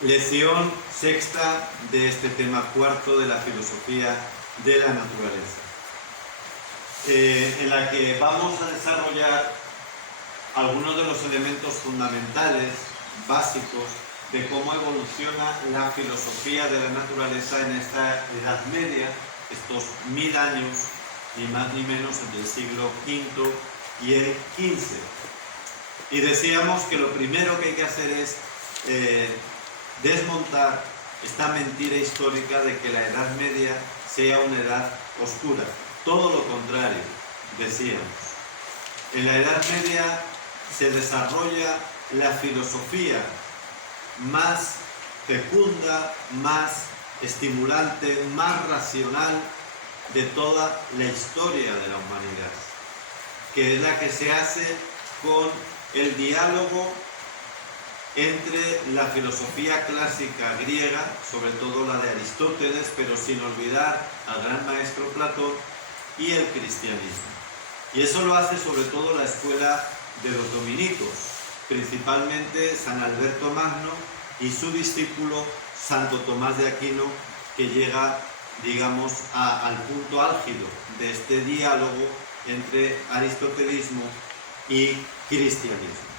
Lección sexta de este tema cuarto de la filosofía de la naturaleza, en la que vamos a desarrollar algunos de los elementos fundamentales, básicos, de cómo evoluciona la filosofía de la naturaleza en esta Edad Media, estos 1000 años, ni más ni menos, entre el siglo V y el XV. Y decíamos que lo primero que hay que hacer es desmontar esta mentira histórica de que la Edad Media sea una edad oscura. Todo lo contrario, decíamos. En la Edad Media se desarrolla la filosofía más fecunda, más estimulante, más racional de toda la historia de la humanidad, que es la que se hace con el diálogo entre la filosofía clásica griega, sobre todo la de Aristóteles, pero sin olvidar al gran maestro Platón, y el cristianismo. Y eso lo hace sobre todo la escuela de los dominicos, principalmente San Alberto Magno y su discípulo Santo Tomás de Aquino, que llega, digamos, al punto álgido de este diálogo entre aristotelismo y cristianismo.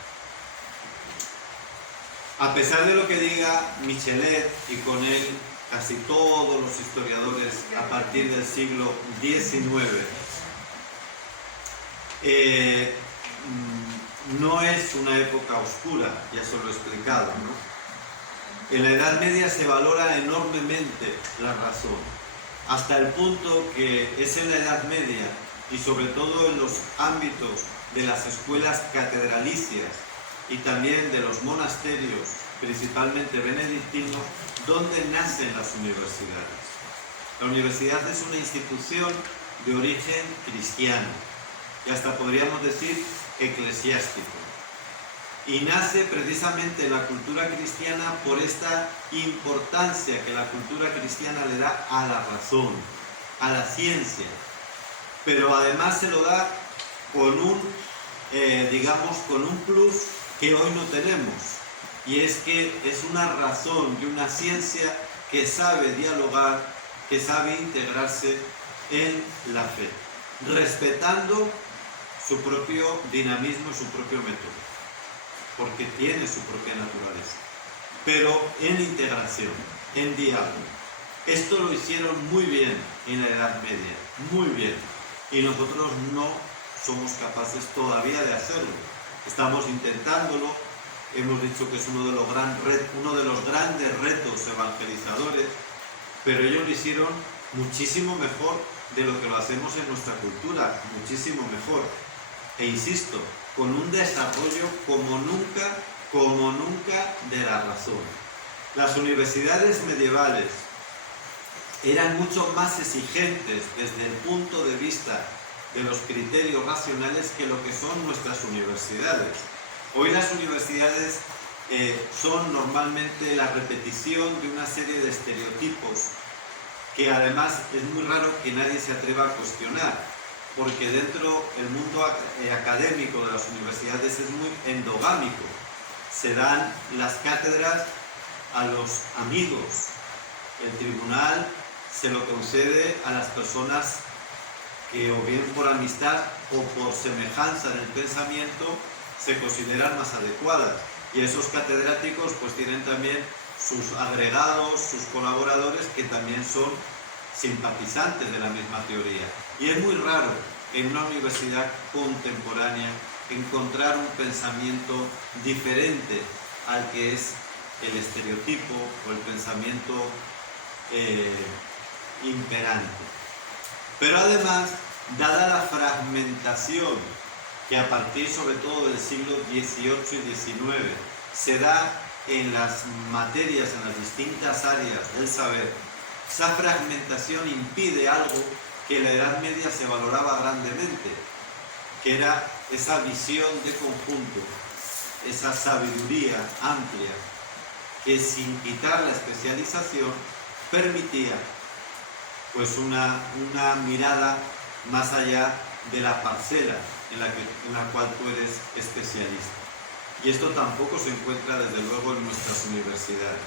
A pesar de lo que diga Michelet, y con él casi todos los historiadores a partir del siglo XIX, no es una época oscura, ya se lo he explicado, ¿no? En la Edad Media se valora enormemente la razón, hasta el punto que es en la Edad Media, y sobre todo en los ámbitos de las escuelas catedralicias y también de los monasterios, principalmente benedictinos, donde nacen las universidades. La universidad es una institución de origen cristiano, y hasta podríamos decir eclesiástico, y nace precisamente en la cultura cristiana por esta importancia que la cultura cristiana le da a la razón, a la ciencia, pero además se lo da con un, con un plus que hoy no tenemos, y es que es una razón y una ciencia que sabe dialogar, que sabe integrarse en la fe, respetando su propio dinamismo y su propio método, porque tiene su propia naturaleza, pero en integración, en diálogo. Esto lo hicieron muy bien en la Edad Media, muy bien, y nosotros no somos capaces todavía de hacerlo. Estamos intentándolo, hemos dicho que es uno de los grandes retos evangelizadores, pero ellos lo hicieron muchísimo mejor de lo que lo hacemos en nuestra cultura, muchísimo mejor. E insisto, con un desarrollo como nunca de la razón. Las universidades medievales eran mucho más exigentes desde el punto de vista de los criterios racionales que lo que son nuestras universidades. Hoy las universidades son normalmente la repetición de una serie de estereotipos que además es muy raro que nadie se atreva a cuestionar, porque dentro del mundo académico de las universidades es muy endogámico. Se dan las cátedras a los amigos. El tribunal se lo concede a las personas que, o bien por amistad o por semejanza en el pensamiento, se consideran más adecuadas. Y esos catedráticos pues tienen también sus agregados, sus colaboradores, que también son simpatizantes de la misma teoría. Y es muy raro en una universidad contemporánea encontrar un pensamiento diferente al que es el estereotipo o el pensamiento imperante. Pero además, dada la fragmentación que a partir sobre todo del siglo XVIII y XIX se da en las materias, en las distintas áreas del saber, esa fragmentación impide algo que en la Edad Media se valoraba grandemente, que era esa visión de conjunto, esa sabiduría amplia, que sin quitar la especialización permitía pues una mirada más allá de la parcela en la cual tú eres especialista. Y esto tampoco se encuentra desde luego en nuestras universidades.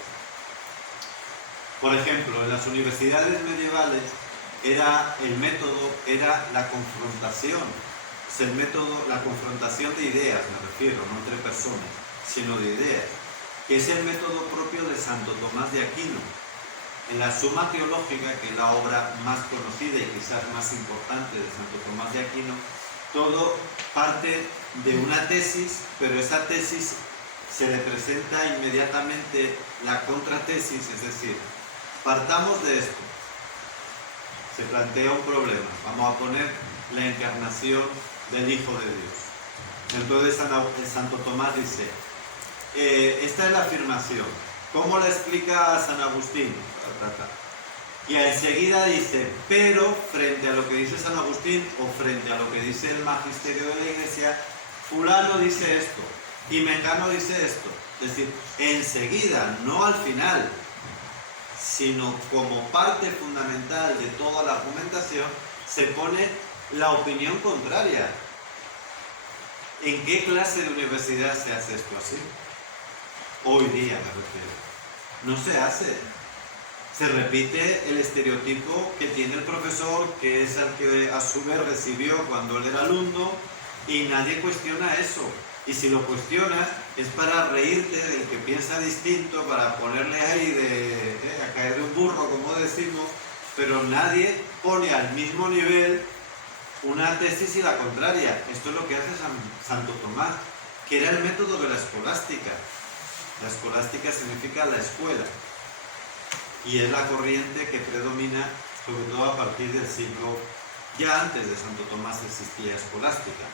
Por ejemplo, en las universidades medievales el método era la confrontación. Es el método, la confrontación de ideas, me refiero, no entre personas, sino de ideas, que es el método propio de Santo Tomás de Aquino. En la Suma Teológica, que es la obra más conocida y quizás más importante de Santo Tomás de Aquino, todo parte de una tesis, pero esa tesis se le presenta inmediatamente la contratesis, es decir, partamos de esto. Se plantea un problema, vamos a poner la encarnación del Hijo de Dios. Entonces Santo Tomás dice, esta es la afirmación. ¿Cómo la explica San Agustín? Y enseguida dice, pero frente a lo que dice San Agustín o frente a lo que dice el magisterio de la Iglesia, fulano dice esto y mengano dice esto. Es decir, enseguida, no al final, sino como parte fundamental de toda la argumentación, se pone la opinión contraria. ¿En qué clase de universidad se hace esto así? Hoy día me refiero. No se hace. Se repite el estereotipo que tiene el profesor, que es el que a su vez recibió cuando él era alumno, y nadie cuestiona eso. Y si lo cuestionas es para reírte del que piensa distinto, para ponerle ahí a caer de un burro, como decimos, pero nadie pone al mismo nivel una tesis y la contraria. Esto es lo que hace Santo Tomás, que era el método de la escolástica. La escolástica significa la escuela, y es la corriente que predomina sobre todo a partir del siglo, ya antes de Santo Tomás existía escolástica,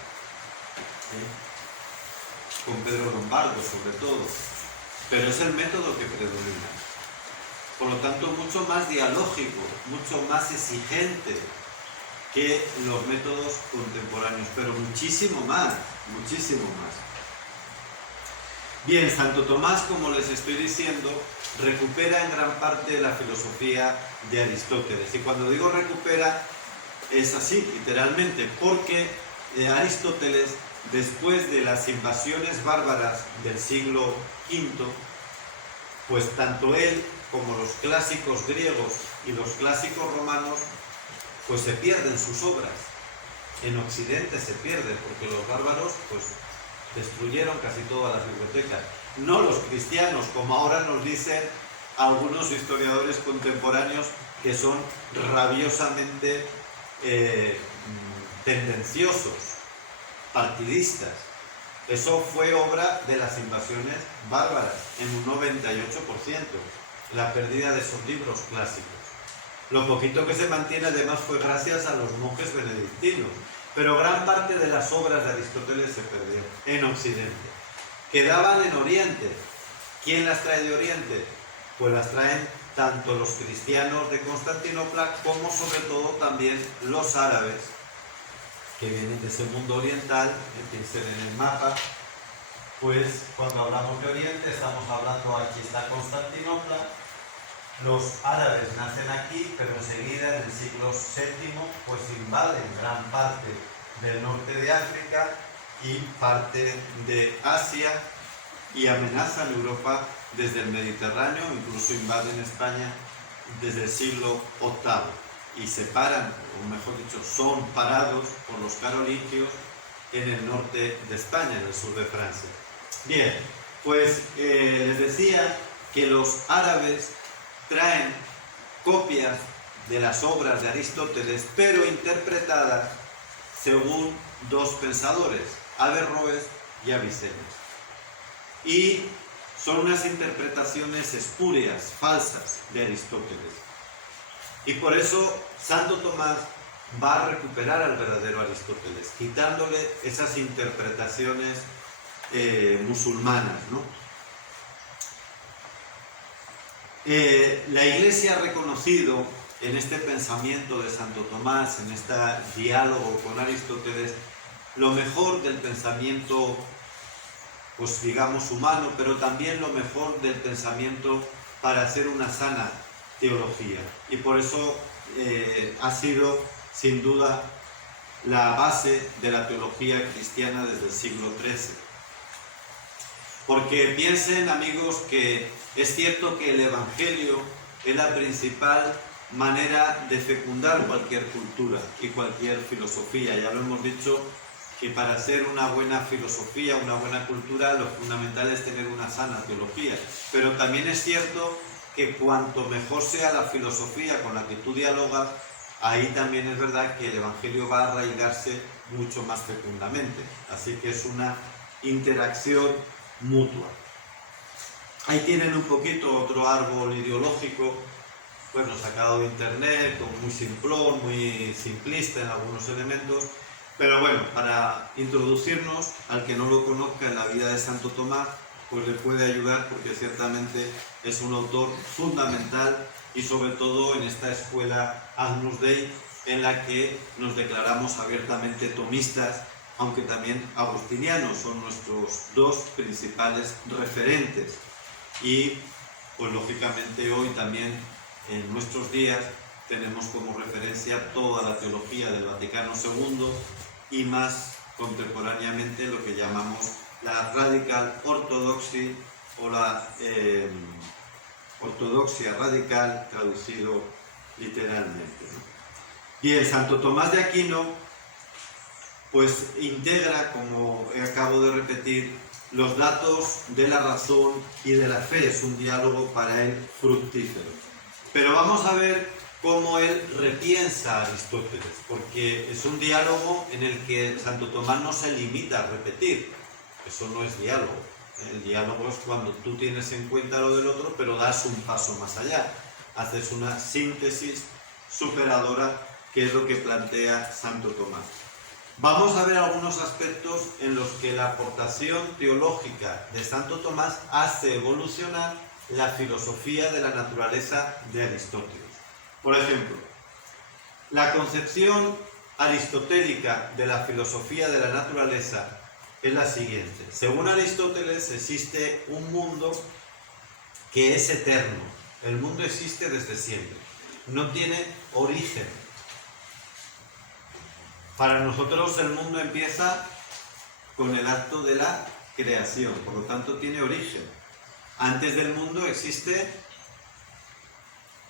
con Pedro Lombardo sobre todo, pero es el método que predomina. Por lo tanto, mucho más dialógico, mucho más exigente que los métodos contemporáneos, pero muchísimo más, muchísimo más. Bien, Santo Tomás, como les estoy diciendo, recupera en gran parte la filosofía de Aristóteles. Y cuando digo recupera, es así, literalmente, porque Aristóteles, después de las invasiones bárbaras del siglo V, pues tanto él como los clásicos griegos y los clásicos romanos, pues se pierden sus obras. En Occidente se pierden, porque los bárbaros, pues, destruyeron casi todas las bibliotecas. No los cristianos, como ahora nos dicen algunos historiadores contemporáneos que son rabiosamente tendenciosos, partidistas. Eso fue obra de las invasiones bárbaras, en un 98%, la pérdida de esos libros clásicos. Lo poquito que se mantiene además fue gracias a los monjes benedictinos, pero gran parte de las obras de Aristóteles se perdieron en Occidente. Quedaban en Oriente. ¿Quién las trae de Oriente? Pues las traen tanto los cristianos de Constantinopla como sobre todo también los árabes, que vienen de ese mundo oriental, piensen en el mapa. Pues cuando hablamos de Oriente estamos hablando, aquí está Constantinopla. Los árabes nacen aquí, pero enseguida en el siglo VII pues invaden gran parte del norte de África y parte de Asia y amenazan Europa desde el Mediterráneo, incluso invaden España desde el siglo VIII y se paran, o mejor dicho, son parados por los carolingios en el norte de España, en el sur de Francia. Bien, pues les decía que los árabes traen copias de las obras de Aristóteles, pero interpretadas según dos pensadores, Averroes y Avicenna. Y son unas interpretaciones espurias, falsas de Aristóteles. Y por eso Santo Tomás va a recuperar al verdadero Aristóteles, quitándole esas interpretaciones musulmanas, ¿no? La Iglesia ha reconocido en este pensamiento de Santo Tomás, en este diálogo con Aristóteles, lo mejor del pensamiento, pues digamos, humano, pero también lo mejor del pensamiento para hacer una sana teología. Y por eso ha sido, sin duda, la base de la teología cristiana desde el siglo XIII. Porque piensen, amigos, que es cierto que el Evangelio es la principal manera de fecundar cualquier cultura y cualquier filosofía. Ya lo hemos dicho, que para ser una buena filosofía, una buena cultura, lo fundamental es tener una sana teología. Pero también es cierto que cuanto mejor sea la filosofía con la que tú dialogas, ahí también es verdad que el Evangelio va a arraigarse mucho más fecundamente. Así que es una interacción mutua. Ahí tienen un poquito otro árbol ideológico, bueno, sacado de internet, muy simplón, muy simplista en algunos elementos, pero bueno, para introducirnos al que no lo conozca en la vida de Santo Tomás, pues le puede ayudar porque ciertamente es un autor fundamental y sobre todo en esta escuela Agnus Dei en la que nos declaramos abiertamente tomistas, aunque también agustinianos son nuestros dos principales referentes. Y pues lógicamente hoy también en nuestros días tenemos como referencia toda la teología del Vaticano II y más contemporáneamente lo que llamamos la Radical Orthodoxy o la ortodoxia radical, traducido literalmente, ¿no? Y el Santo Tomás de Aquino pues integra, como acabo de repetir, los datos de la razón y de la fe. Es un diálogo para él fructífero. Pero vamos a ver cómo él repiensa a Aristóteles, porque es un diálogo en el que Santo Tomás no se limita a repetir. Eso no es diálogo. El diálogo es cuando tú tienes en cuenta lo del otro, pero das un paso más allá. Haces una síntesis superadora, que es lo que plantea Santo Tomás. Vamos a ver algunos aspectos en los que la aportación teológica de Santo Tomás hace evolucionar la filosofía de la naturaleza de Aristóteles. Por ejemplo, la concepción aristotélica de la filosofía de la naturaleza es la siguiente. Según Aristóteles, existe un mundo que es eterno. El mundo existe desde siempre. No tiene origen. Para nosotros el mundo empieza con el acto de la creación, por lo tanto tiene origen. Antes del mundo existe...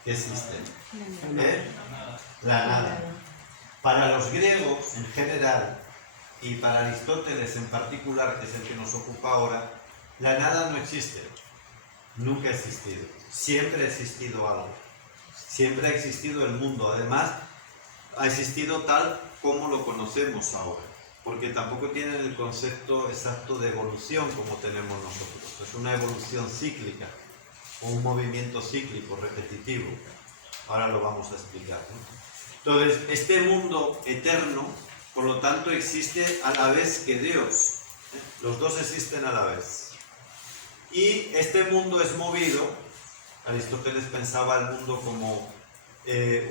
¿Qué existe? La nada. Para los griegos en general y para Aristóteles en particular, que es el que nos ocupa ahora, la nada no existe. Nunca ha existido. Siempre ha existido algo. Siempre ha existido el mundo. Además, ha existido tal como lo conocemos ahora, porque tampoco tienen el concepto exacto de evolución como tenemos nosotros. Es una evolución cíclica, un movimiento cíclico, repetitivo. Ahora lo vamos a explicar, ¿no? Entonces, este mundo eterno, por lo tanto, existe a la vez que Dios. Los dos existen a la vez. Y este mundo es movido, Aristóteles pensaba el mundo como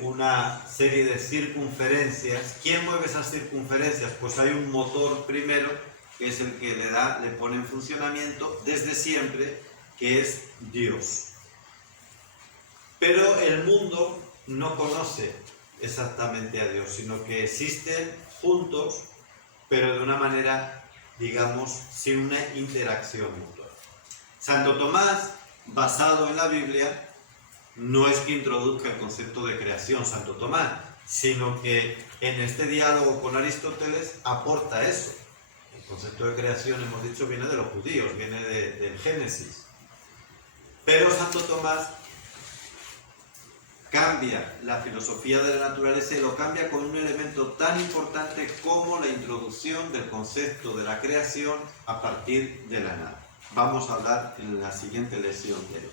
una serie de circunferencias. ¿Quién mueve esas circunferencias? Pues hay un motor primero, que es el que le pone en funcionamiento desde siempre, que es Dios. Pero el mundo no conoce exactamente a Dios, sino que existen juntos, pero de una manera, digamos, sin una interacción mutua. Santo Tomás, basado en la Biblia, no es que introduzca el concepto de creación Santo Tomás, sino que en este diálogo con Aristóteles aporta eso. El concepto de creación, hemos dicho, viene de los judíos, viene del Génesis. Pero Santo Tomás cambia la filosofía de la naturaleza y lo cambia con un elemento tan importante como la introducción del concepto de la creación a partir de la nada. Vamos a hablar en la siguiente lección de ello.